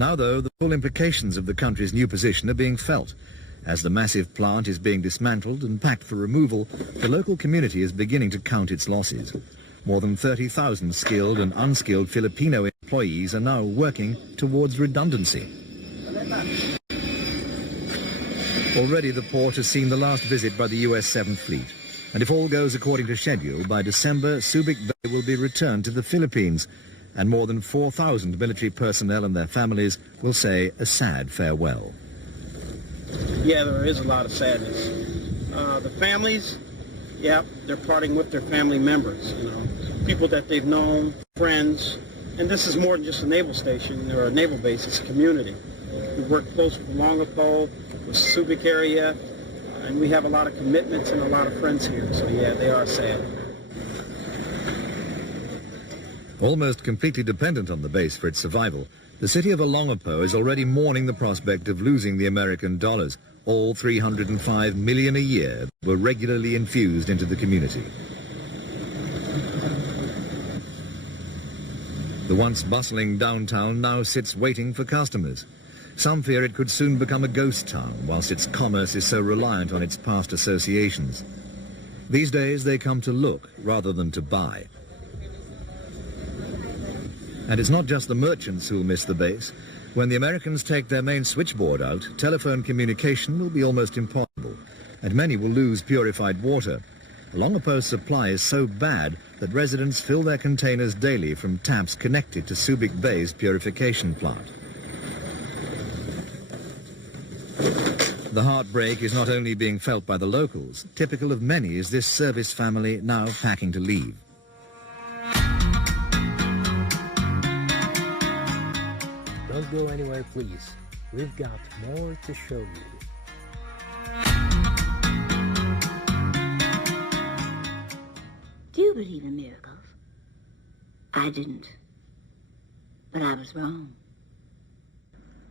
Now, though, the full implications of the country's new position are being felt. As the massive plant is being dismantled and packed for removal, the local community is beginning to count its losses. More than 30,000 skilled and unskilled Filipino employees are now working towards redundancy. Already the port has seen the last visit by the US 7th Fleet. And if all goes according to schedule, by December, Subic Bay will be returned to the Philippines, and more than 4,000 military personnel and their families will say a sad farewell. Yeah, there is a lot of sadness. The families, yeah, they're parting with their family members, you know, people that they've known, friends. And this is more than just a naval station or a naval base, it's a community. We work close with Longapo, the Subic area, and we have a lot of commitments and a lot of friends here. So yeah, they are sad. Almost completely dependent on the base for its survival, the city of Olongapo is already mourning the prospect of losing the American dollars. All $305 million a year were regularly infused into the community. The once bustling downtown now sits waiting for customers. Some fear it could soon become a ghost town, whilst its commerce is so reliant on its past associations. These days they come to look rather than to buy. And it's not just the merchants who'll miss the base. When the Americans take their main switchboard out, telephone communication will be almost impossible, and many will lose purified water. Longapo's supply is so bad that residents fill their containers daily from taps connected to Subic Bay's purification plant. The heartbreak is not only being felt by the locals. Typical of many is this service family now packing to leave. Don't go anywhere, please. We've got more to show you. Do you believe in miracles? I didn't. But I was wrong.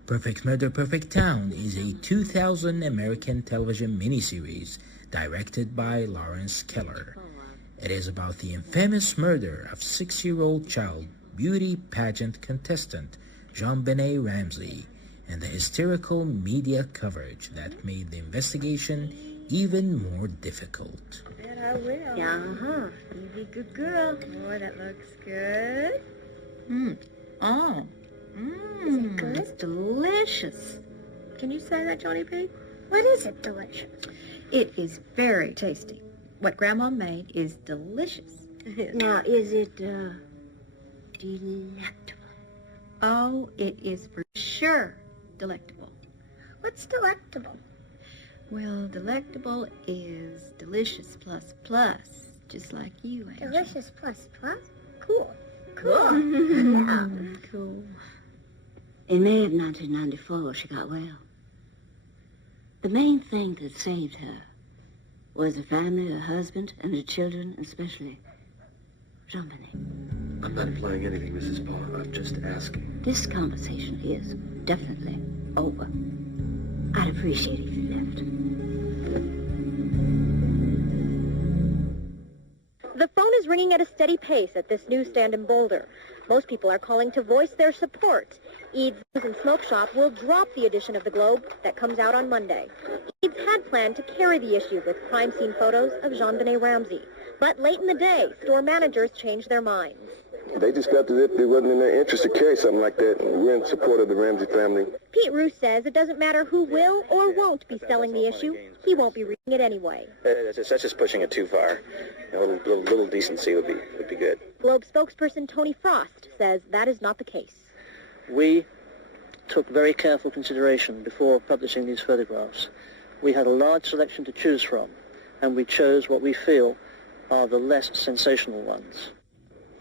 Perfect Murder, Perfect Town is a 2000 American television miniseries directed by Lawrence Keller. It is about the infamous murder of 6-year-old child beauty pageant contestant JonBenet Ramsey and the hysterical media coverage that made the investigation even more difficult. Bet I will. Uh-huh. You be a good girl. Boy, that looks good. Oh. Is it good? It's delicious. Can you say that, Johnny P? What is it delicious? It is very tasty. What Grandma made is delicious. Now, is it, delectable? Oh, it is for sure delectable. What's delectable? Well, delectable is delicious plus plus, just like you, Angel. Delicious plus plus? Cool. Cool. Yeah. Cool. In May of 1994, she got well. The main thing that saved her was her family, her husband, and her children, especially JonBenet. I'm not implying anything, Mrs. Paul. I'm just asking. This conversation is definitely over. I'd appreciate it if you left. The phone is ringing at a steady pace at this newsstand in Boulder. Most people are calling to voice their support. Eads and Smoke Shop will drop the edition of the Globe that comes out on Monday. Eads had planned to carry the issue with crime scene photos of JonBenet Ramsey. But late in the day, store managers changed their minds. They just felt as if it wasn't in their interest to carry something like that. We're in support of the Ramsey family. Pete Roos says it doesn't matter who will or won't be selling the issue. He won't be reading it anyway. That's just pushing it too far. A little decency would be good. Globe spokesperson Tony Frost says that is not the case. We took very careful consideration before publishing these photographs. We had a large selection to choose from, and we chose what we feel are the less sensational ones.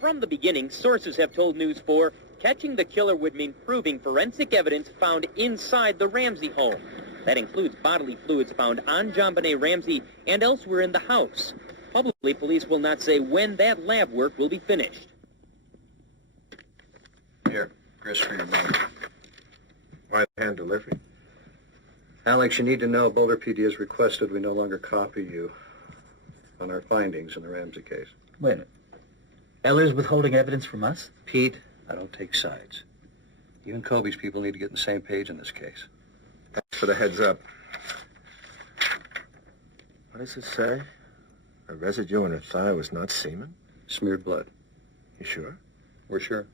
From the beginning, sources have told News 4 catching the killer would mean proving forensic evidence found inside the Ramsey home. That includes bodily fluids found on JonBenet Ramsey and elsewhere in the house. Publicly, police will not say when that lab work will be finished. Here, Chris, for your mother. Why hand delivery? Alex, you need to know Boulder PD has requested we no longer copy you on our findings in the Ramsey case. Wait a minute. Eller's withholding evidence from us? Pete, I don't take sides. You and Kobe's people need to get on the same page in this case. Thanks for the heads up. What does it say? A residue on her thigh was not semen? Smeared blood. You sure? We're sure.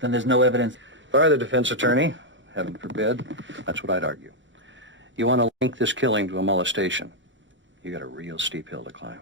Then there's no evidence. Fire the defense attorney. Heaven forbid. That's what I'd argue. You want to link this killing to a molestation. You got a real steep hill to climb.